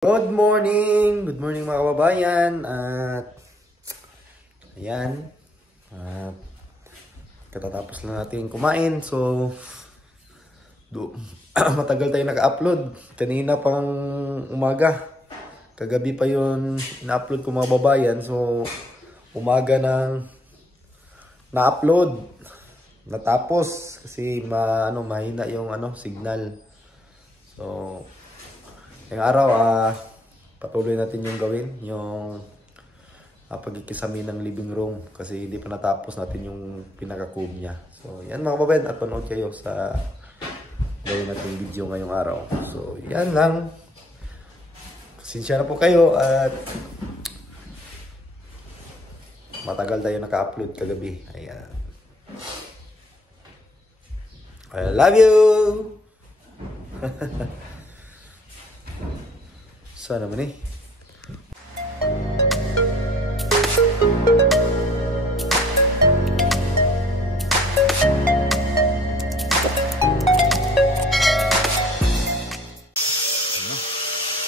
Good morning mga kababayan. At ayan, katatapos lang natin kumain. So matagal tayo naka-upload. Kanina pang umaga, kagabi pa yon na-upload ko mga kababayan. So umaga nang na-upload, natapos kasi mahina yung signal. So ngayong araw, patuloy natin yung gawin, yung pagkikisami ng living room kasi hindi pa natapos natin yung pinaka-cube niya. So yan mga kababayan, at panood kayo sa gawin natin video ngayong araw. So yan lang. Pasensya na po kayo at matagal tayo naka-upload kagabi. Ayan. I love you! Sana naman eh.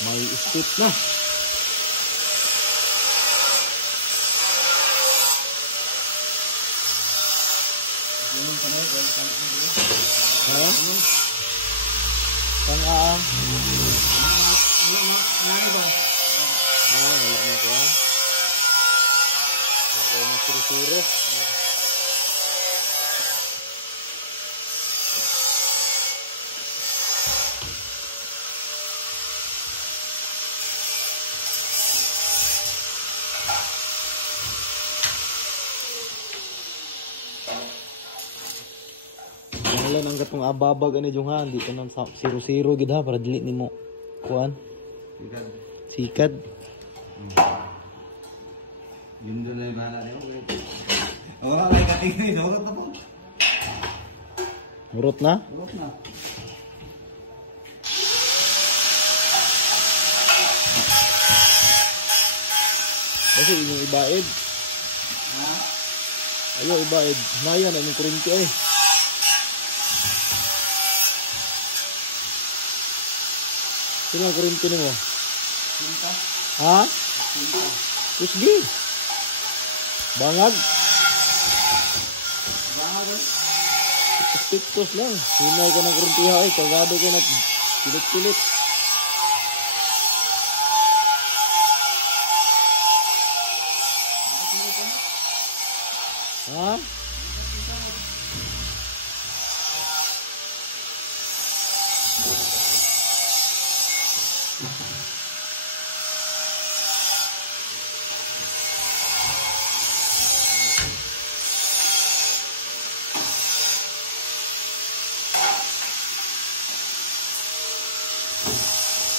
May step na. Wala na ko. Wala na suro-suro. Wala nang gatong ababag ani jung ha, di ka nang siro-siro gid ha para dili nimo kuan. Sikat. Yun doon na yung bahala niyo. Oo, may katingin. Urot na po. Urot na? Urot na. Kasi yung ibaid. Ha? Ayaw ibaid. Naya na yung kurinti eh. Sino ang kurinti mo? Sinta? Ha? Sinta. Kusgi. Bangag. Bangag eh? Tiktos lang. Hinay ka ng kurintiha eh. Kagado ka na pilit-pilit. Ha?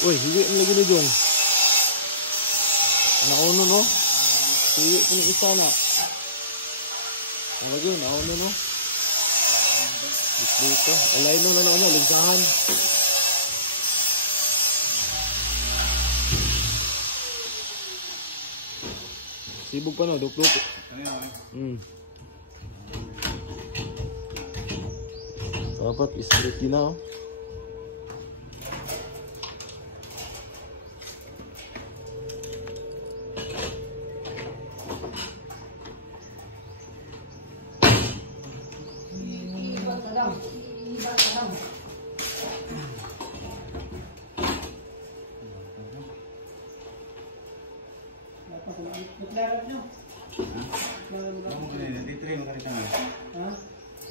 Uy, hiwi ang lagi na dyan. Nauno no? Hiwi po ng isa na. Ang lagi, nauno no? Dito. Alay mo na nauno, lingsahan. Sibog pa na, duk-duk. Dapat istrit din na oh.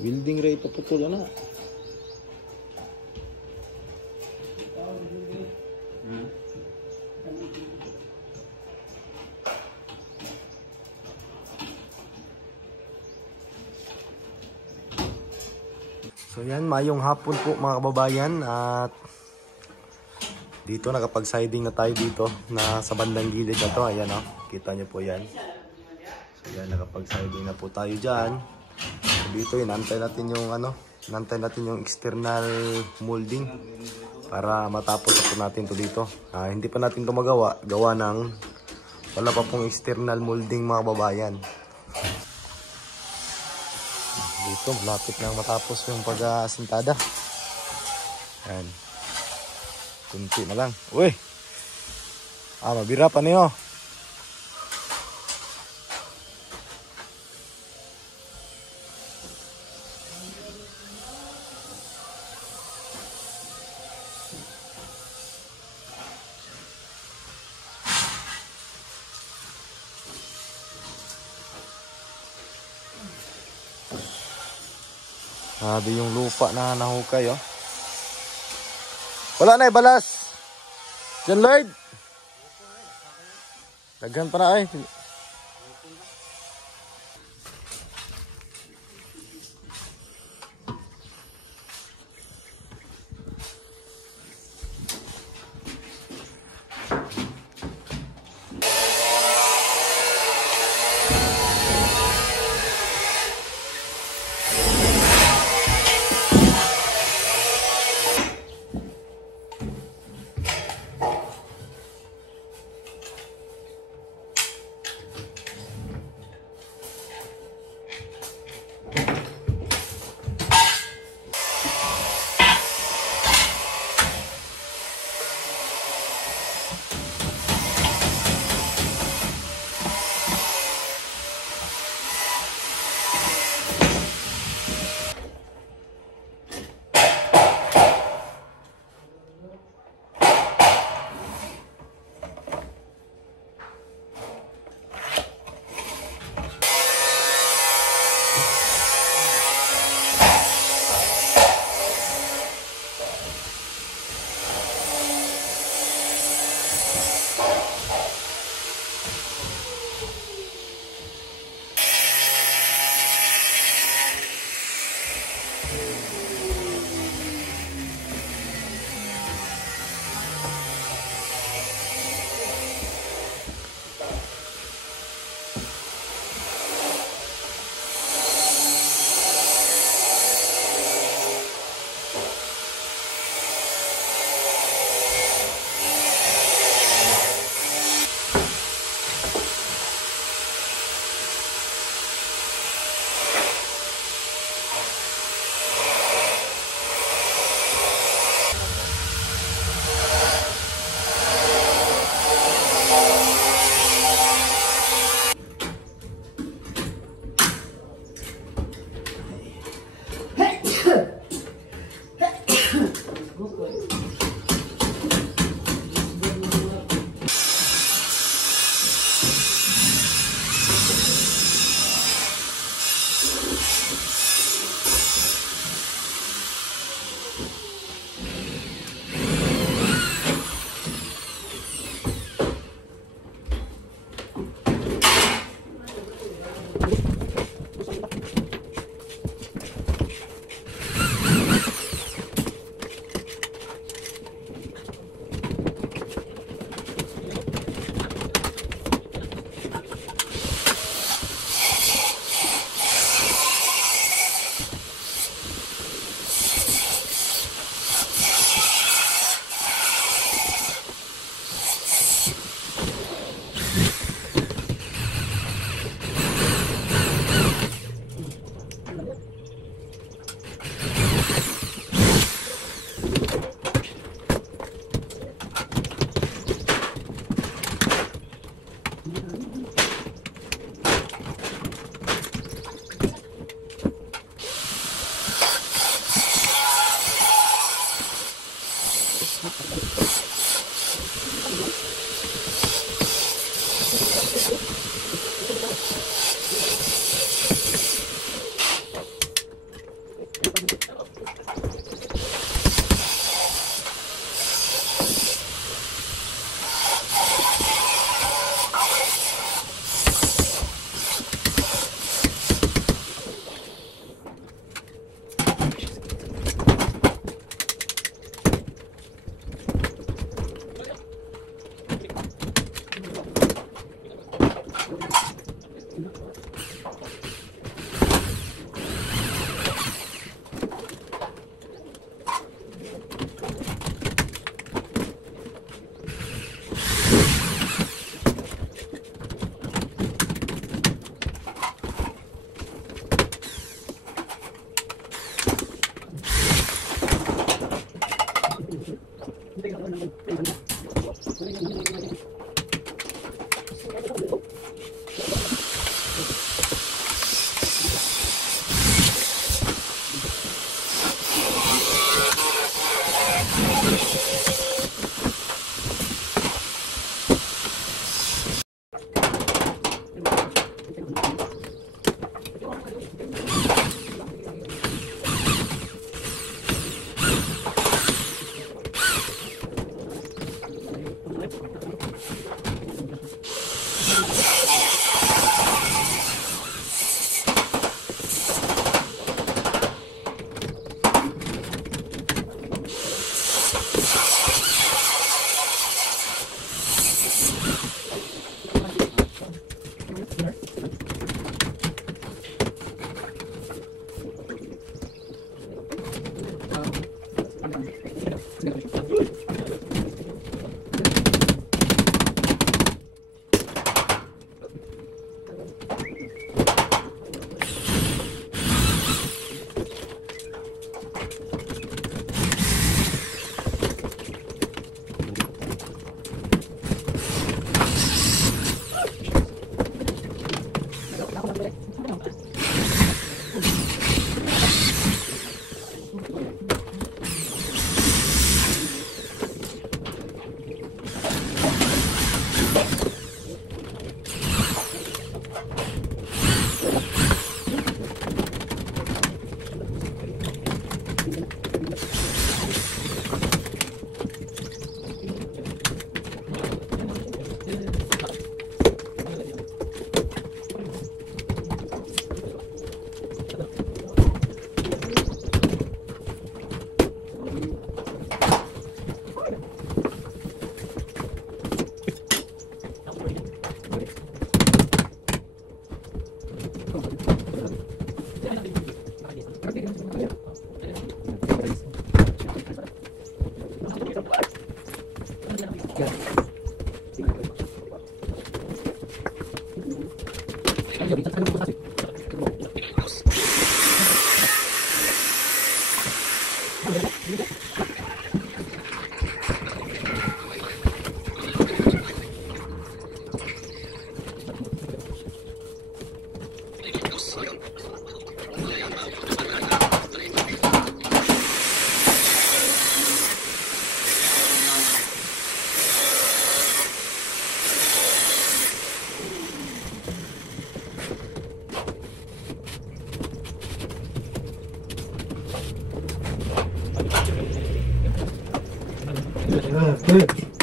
Welding ray paputol na. So yan, mayong hapon po mga kababayan at dito nakapag-siding na tayo dito na sa bandang gilid na to. Ayan o, kita nyo po yan. So yan, nakapag-siding na po tayo dyan. So dito inantay natin yung inantay natin yung external molding para matapos po natin to dito. Hindi pa natin to magawa, gawa ng wala pa pong external molding mga kababayan. Dito, malapit na matapos yung pag-asintada. Ayan. Kunti na lang. Uy! Mabira pa niyo. Sabi yung lupa na nahukay, oh. Wala na, balas. John Lloyd. Daghan pa na, ay.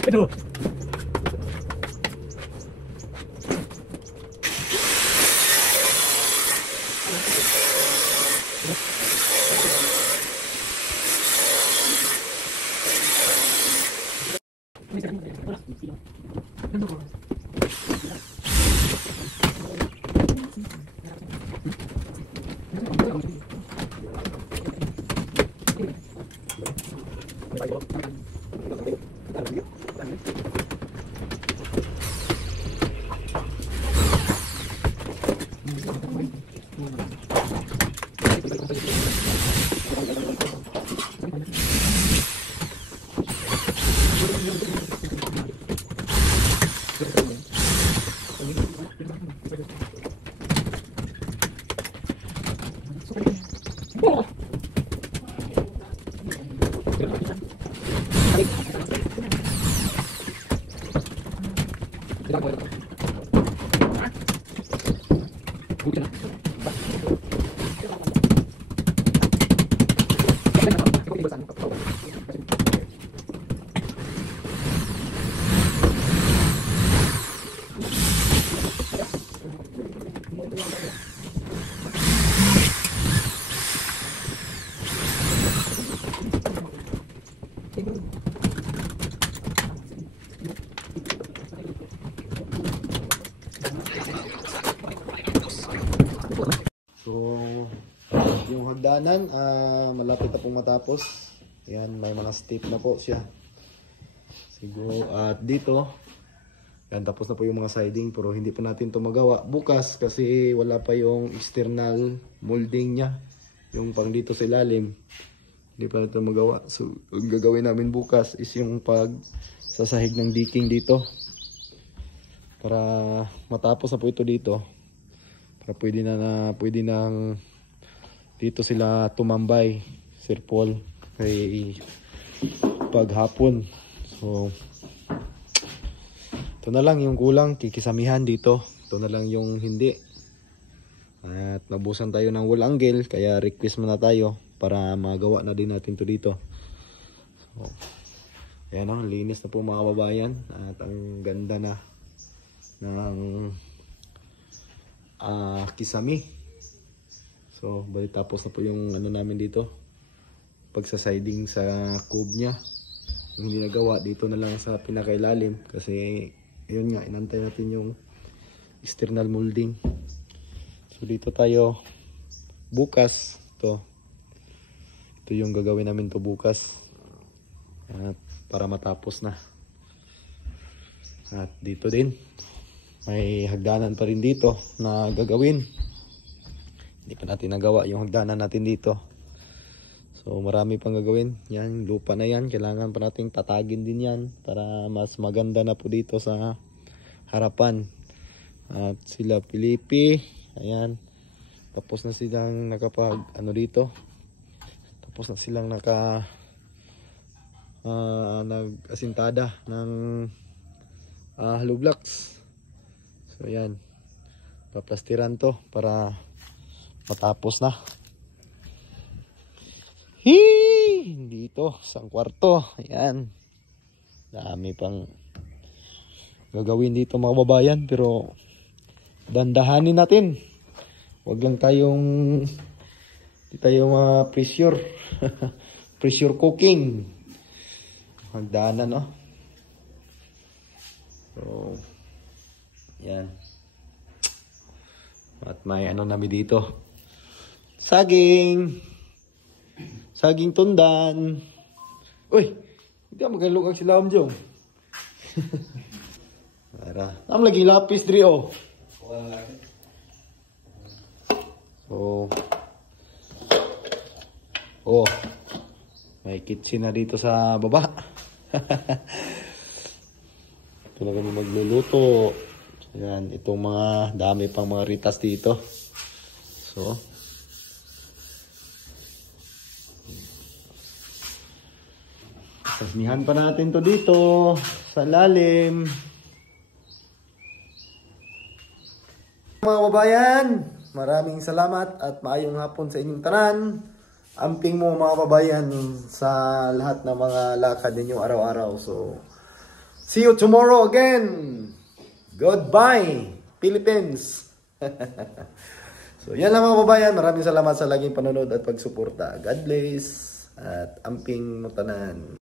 Ito. So, yung hagdanan, malapit na pong matapos. Ayan, may mga step na po siya. Siguro, at dito, yan, tapos na po yung mga siding, pero hindi pa natin to magawa bukas kasi wala pa yung external molding niya. Yung pang dito sa ilalim, hindi pa natin magawa. So, ang gagawin namin bukas is yung pag sasahig ng decking dito. Para matapos na po ito dito. Para pwede nang dito sila tumambay, Sir Paul, kay paghapon. So, ito na lang yung kulang, kikisamihan dito. Ito na lang yung hindi. At nabusan tayo ng wall angle, kaya request muna tayo para magawa na din natin to dito. So, ayan o, linis na po mga kababayan. At ang ganda na ng kisame. So, bali tapos na po yung ano namin dito. Pagsasiding sa cube niya. Yung hindi nagawa, dito na lang sa pinakailalim kasi Ayun nga, inantay natin yung external molding. So dito tayo bukas. Ito yung gagawin namin to bukas. At para matapos na. At dito din, may hagdanan pa rin dito na gagawin. Hindi pa natin nagawa yung hagdanan natin dito. So marami pang gagawin. Yan, lupa na yan. Kailangan pa nating patagin din yan para mas maganda na po dito sa harapan. At sila Pilipi, ayan. Tapos na silang nakapag ano dito. Tapos na silang nag-asintada ng hollow blocks. So ayan. Paplastiran to para matapos na. Dito, isang kwarto. Ayan. Dami pang gagawin dito mga kababayan. Pero dandahanin natin. Huwag lang tayong hindi tayo pressure. Pressure cooking. Hagdanan, no? So, yan. At may ano namin dito. Saging. Saging tundan. Uy, hindi ka magalukag sila om dyan. Para. Tam lagi lapis diri oh. So, may kitchen na dito sa baba. Ito na kami magluluto. Ayan, itong mga dami pang mga ritas dito. So, sasnihan pa natin to dito sa lalim. Mga kababayan, maraming salamat at maayong hapon sa inyong tanan. Amping mo mga kababayan sa lahat ng mga lakad ninyo araw-araw. So, see you tomorrow again. Goodbye, Philippines. So, yan lang mga kababayan. Maraming salamat sa laging panonood at pagsuporta. God bless at amping mo tanan.